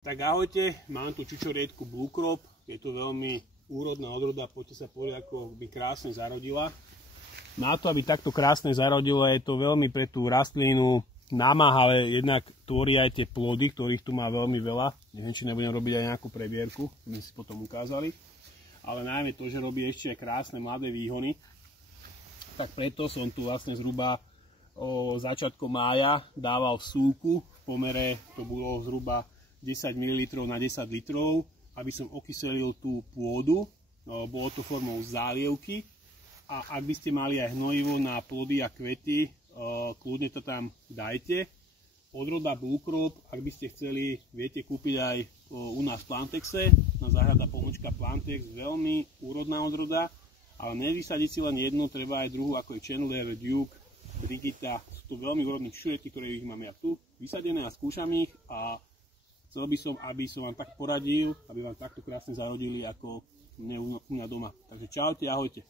Tak ahojte, mám tu čučoriedku Blue Crop, je to veľmi úrodná odroda, poďte sa pozrieť, ako by krásne zarodila. Na to, aby takto krásne zarodilo, je to veľmi pre tú rastlinu námahavé, jednak tvorí aj tie plody, ktorých tu má veľmi veľa. Neviem, či nebudem robiť aj nejakú prebierku, my si potom ukázali. Ale najmä to, že robí ešte aj krásne mladé výhony. Tak preto som tu vlastne zhruba začiatkom mája dával súku, v pomere to bolo zhruba 10 ml na 10 litrov, aby som okyselil tú pôdu, bolo to formou zálievky. A ak by ste mali aj hnojivo na plody a kvety, kľudne to tam dajte. Odroda Blue Crop, ak by ste chceli, viete kúpiť aj u nás v Plantexe, na záhrada pomočka Plantex, veľmi úrodná odroda, ale nevysadiť si len jednu, treba aj druhú, ako je Chandler, Duke, Brigitta, sú to veľmi úrodné čučoriedky, ktoré ich mám ja tu vysadené a skúšam ich a chcel by som, aby som vám tak poradil, aby vám takto krásne zarodili ako mne u mňa doma. Takže čaute, ahojte.